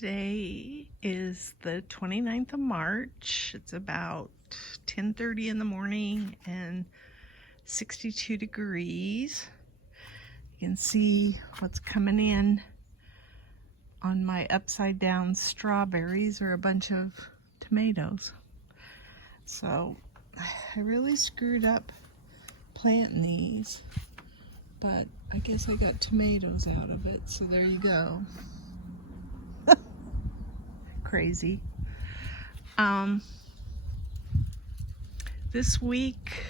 Today is the 29th of March. It's about 10:30 in the morning and 62 degrees. You can see what's coming in on my upside down strawberries are a bunch of tomatoes. So I really screwed up planting these, but I guess I got tomatoes out of it, so there you go. Crazy. This week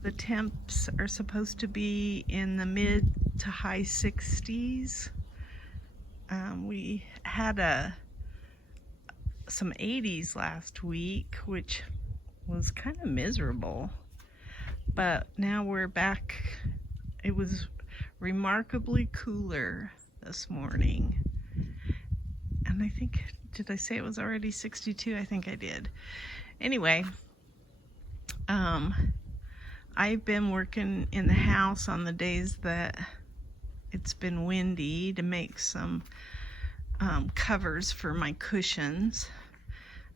the temps are supposed to be in the mid to high 60s. We had some 80s last week, which was kind of miserable, but now we're back. It was remarkably cooler this morning. And I think, did I say it was already 62? I think I did. Anyway, I've been working in the house on the days that it's been windy to make some covers for my cushions.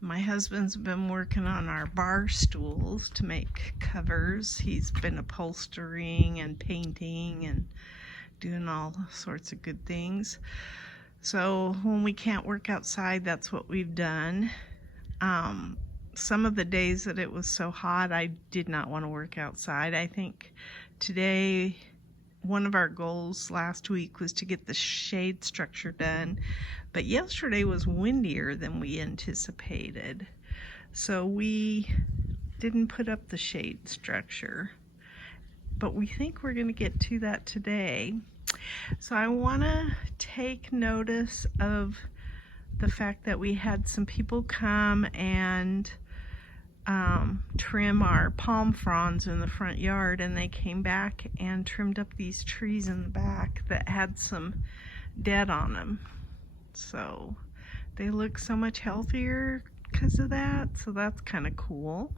My husband's been working on our bar stools to make covers. He's been upholstering and painting and doing all sorts of good things. So when we can't work outside, that's what we've done. Some of the days that it was so hot, I did not want to work outside. I think today, one of our goals last week was to get the shade structure done, but yesterday was windier than we anticipated. So we didn't put up the shade structure, but we think we're going to get to that today. So I want to take notice of the fact that we had some people come and trim our palm fronds in the front yard, and they came back and trimmed up these trees in the back that had some dead on them. So they look so much healthier because of that, so that's kind of cool.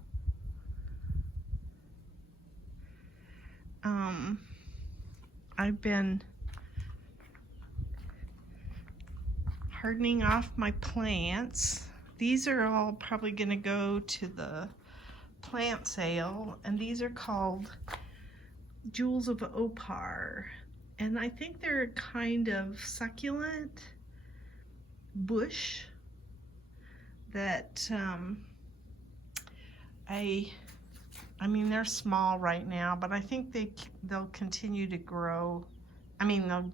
I've been hardening off my plants. These are all probably going to go to the plant sale, and these are called Jewels of Opar, and I think they're a kind of succulent bush that I mean, they're small right now, but I think they'll continue to grow. I mean,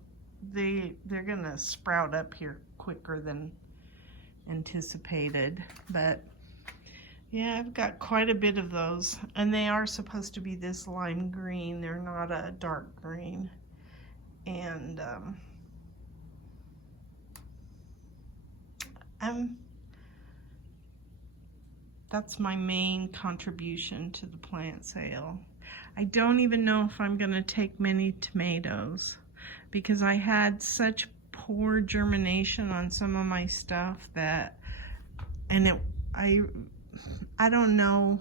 they're gonna sprout up here quicker than anticipated. But yeah, I've got quite a bit of those, and they are supposed to be this lime green. They're not a dark green, and that's my main contribution to the plant sale. I don't even know if I'm going to take many tomatoes because I had such poor germination on some of my stuff that, and I don't know,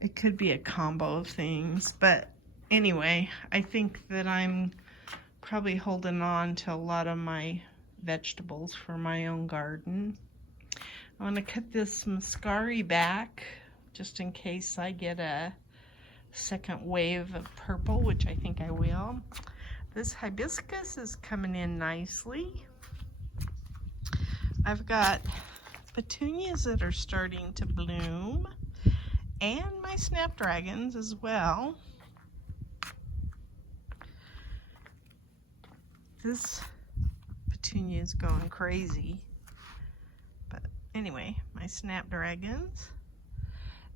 it could be a combo of things, but anyway, I think that I'm probably holding on to a lot of my vegetables for my own garden. I'm going to cut this muscari back just in case I get a second wave of purple, which I think I will. This hibiscus is coming in nicely. I've got petunias that are starting to bloom, and my snapdragons as well. This petunia is going crazy. Anyway, my snapdragons.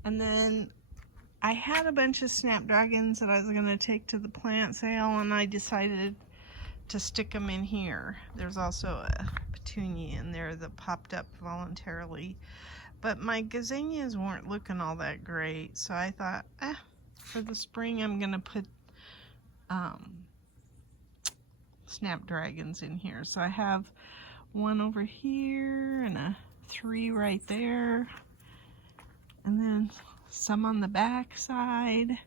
And then I had a bunch of snapdragons that I was going to take to the plant sale, and I decided to stick them in here. There's also a petunia in there that popped up voluntarily. But my gazanias weren't looking all that great, so I thought, for the spring I'm going to put snapdragons in here. So I have one over here and a 3 right there, and then some on the back side,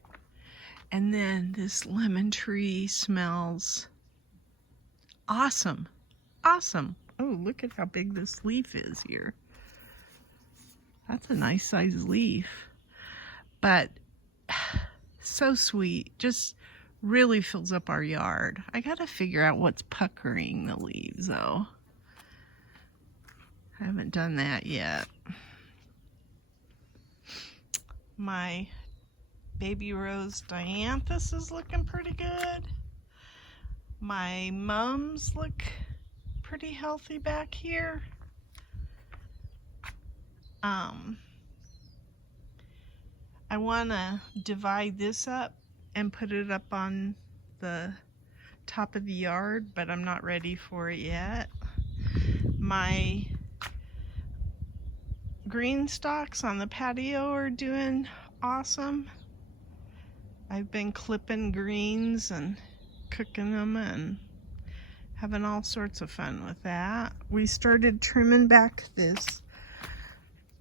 and then this lemon tree smells awesome. Oh, look at how big this leaf is here. That's a nice sized leaf. But so sweet. Just really fills up our yard. I gotta figure out what's puckering the leaves though. I haven't done that yet. My baby rose dianthus is looking pretty good. My mums look pretty healthy back here. I want to divide this up and put it up on the top of the yard, but I'm not ready for it yet. My GreenStalks on the patio are doing awesome. I've been clipping greens and cooking them and having all sorts of fun with that. We started trimming back this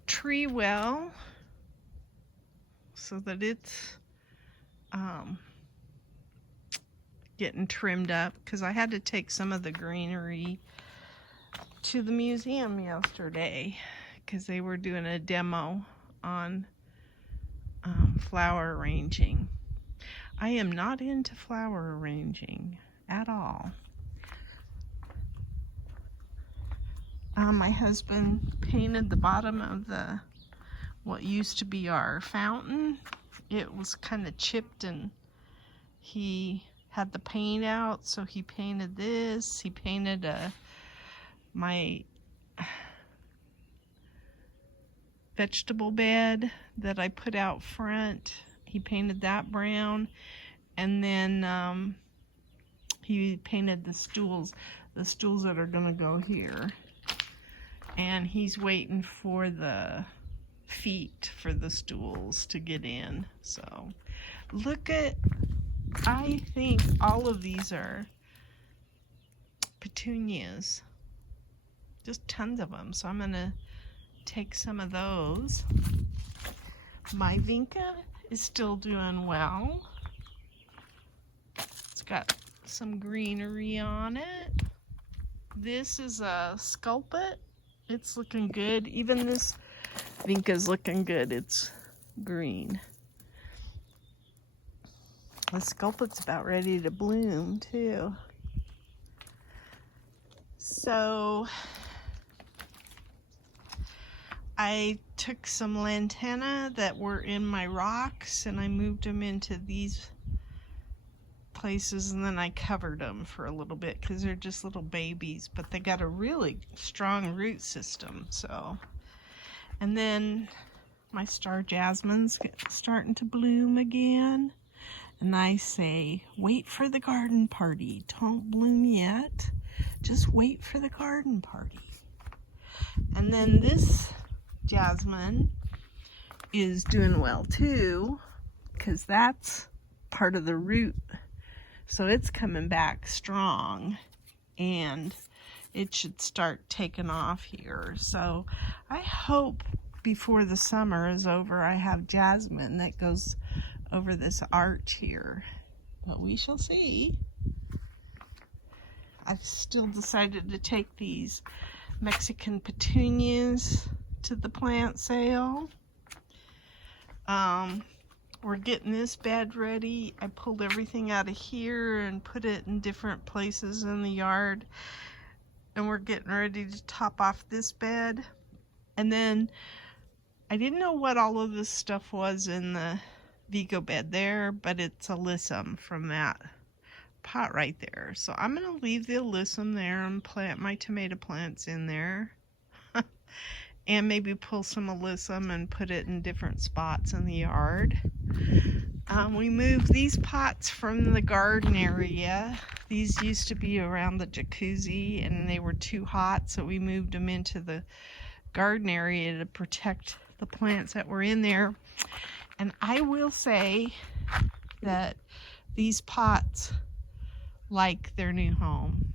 tree well so that it's getting trimmed up, because I had to take some of the greenery to the museum yesterday because they were doing a demo on flower arranging. I am not into flower arranging at all. My husband painted the bottom of what used to be our fountain. It was kind of chipped and he had the paint out, so he painted this. He painted my vegetable bed that I put out front. He painted that brown, and then he painted the stools that are gonna go here. And he's waiting for the feet for the stools to get in. So look at, I think all of these are petunias, just tons of them. So I'm gonna take some of those. My vinca is still doing well. It's got some greenery on it. This is a sculpet. It's looking good. Even this vinca's looking good. It's green. The sculpet's about ready to bloom too. So I took some lantana that were in my rocks and I moved them into these places, and then I covered them for a little bit because they're just little babies, but they got a really strong root system. So, and then my star jasmine's starting to bloom again, and I say, wait for the garden party. Don't bloom yet. Just wait for the garden party. And then this jasmine is doing well too, because that's part of the root. So it's coming back strong, and it should start taking off here. So I hope before the summer is over, I have jasmine that goes over this arch here. But we shall see. I've still decided to take these Mexican petunias to the plant sale. We're getting this bed ready. I pulled everything out of here and put it in different places in the yard. And we're getting ready to top off this bed. And then I didn't know what all of this stuff was in the Vego bed there, but it's alyssum from that pot right there. So I'm going to leave the alyssum there and plant my tomato plants in there. And maybe pull some alyssum and put it in different spots in the yard. We moved these pots from the garden area. These used to be around the jacuzzi and they were too hot, so we moved them into the garden area to protect the plants that were in there. And I will say that these pots like their new home.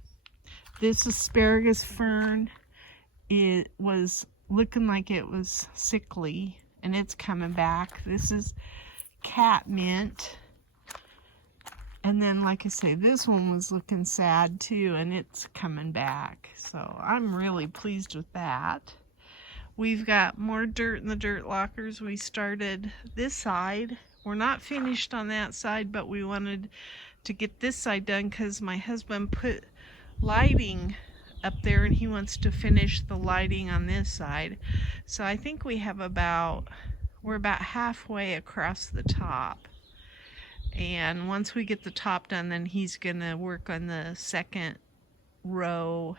This asparagus fern, it was looking like it was sickly, and it's coming back. This is catmint, And then, like I say, this one was looking sad too, and it's coming back. So I'm really pleased with that. We've got more dirt in the dirt lockers. We started this side. We're not finished on that side, but we wanted to get this side done because my husband put lighting up there and he wants to finish the lighting on this side. So I think we have we're about halfway across the top. And once we get the top done, then he's gonna work on the second row,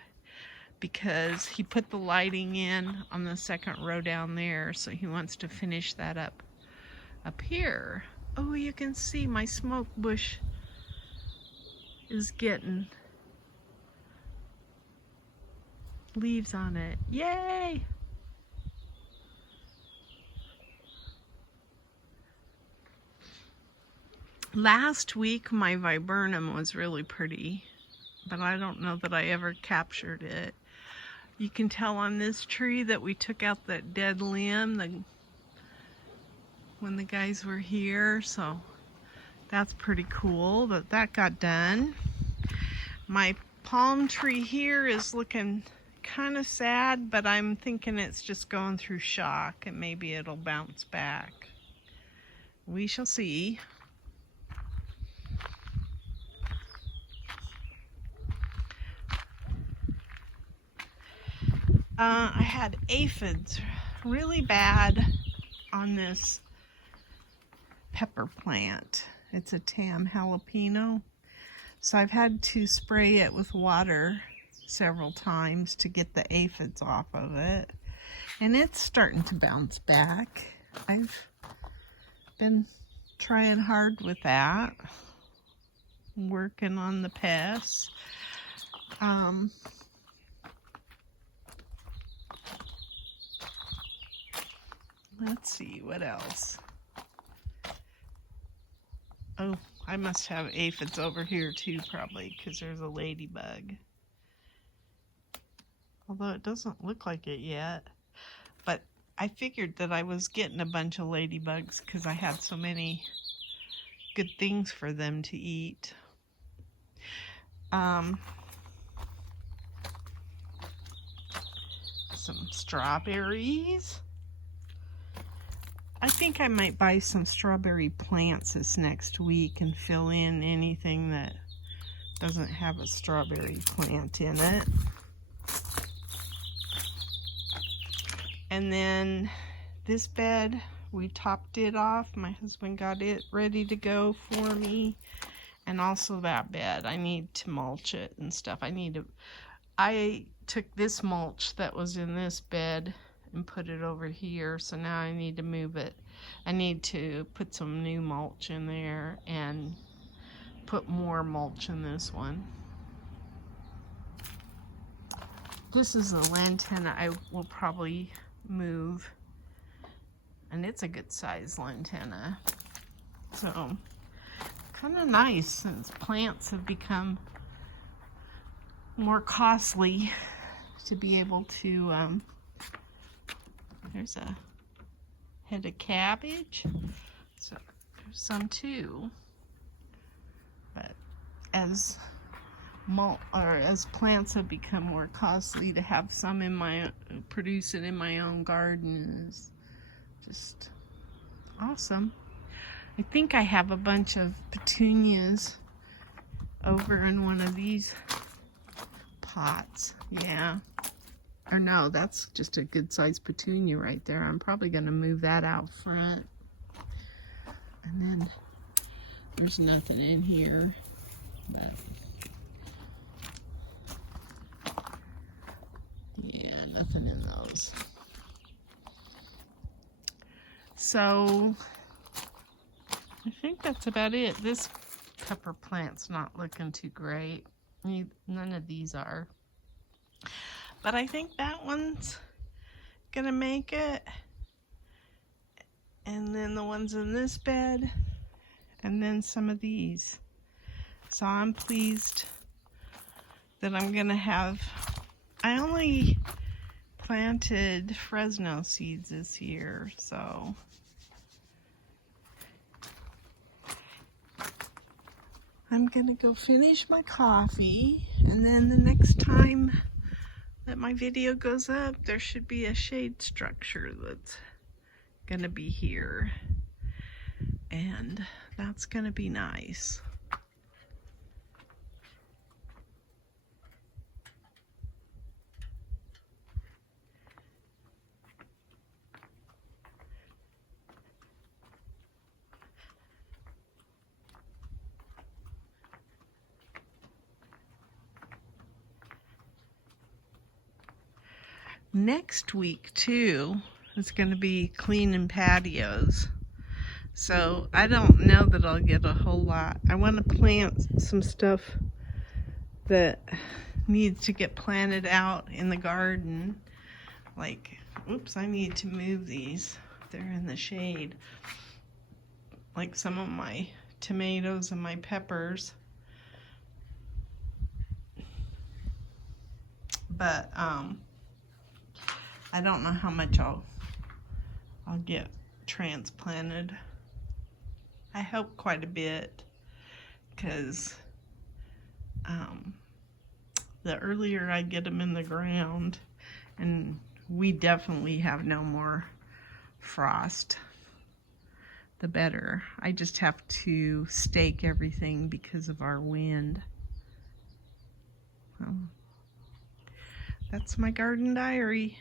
because he put the lighting in on the second row down there, so he wants to finish that up here. Oh, you can see my smoke bush is getting leaves on it. Yay! Last week my viburnum was really pretty, but I don't know that I ever captured it. You can tell on this tree that we took out that dead limb when the guys were here, so that's pretty cool that that got done. My palm tree here is looking kind of sad, but I'm thinking it's just going through shock and maybe it'll bounce back. We shall see. I had aphids really bad on this pepper plant. It's a Tam jalapeno. So I've had to spray it with water several times to get the aphids off of it. And it's starting to bounce back. I've been trying hard with that. Working on the pests. Let's see, what else? Oh, I must have aphids over here too, probably, because there's a ladybug. Although it doesn't look like it yet. But I figured that I was getting a bunch of ladybugs because I had so many good things for them to eat. Some strawberries. I think I might buy some strawberry plants this next week and fill in anything that doesn't have a strawberry plant in it. And then this bed, we topped it off. My husband got it ready to go for me. And also that bed, I need to mulch it and stuff. I took this mulch that was in this bed and put it over here, so now I need to move it. I need to put some new mulch in there and put more mulch in this one. This is the lantana I will probably move, and it's a good size lantana. So kind of nice since plants have become more costly to be able to there's a head of cabbage, so there's some too. But as plants have become more costly, to have some produce it in my own garden is just awesome. I think I have a bunch of petunias over in one of these pots. Yeah. Or no, that's just a good sized petunia right there. I'm probably going to move that out front. And then there's nothing in here. But yeah, nothing in those. So I think that's about it. This pepper plant's not looking too great. None of these are. But I think that one's gonna make it. And then the ones in this bed. And then some of these. So I'm pleased that I'm gonna have, I only planted Fresno seeds this year, so I'm gonna go finish my coffee, and then the next time that my video goes up, there should be a shade structure that's gonna be here, and that's gonna be nice. Next week too is going to be cleaning patios, so I don't know that I'll get a whole lot. I want to plant some stuff that needs to get planted out in the garden, like, oops, I need to move these, they're in the shade, like some of my tomatoes and my peppers. But I don't know how much I'll get transplanted. I hope quite a bit, because the earlier I get them in the ground, and we definitely have no more frost, the better. I just have to stake everything because of our wind. Well, that's my garden diary.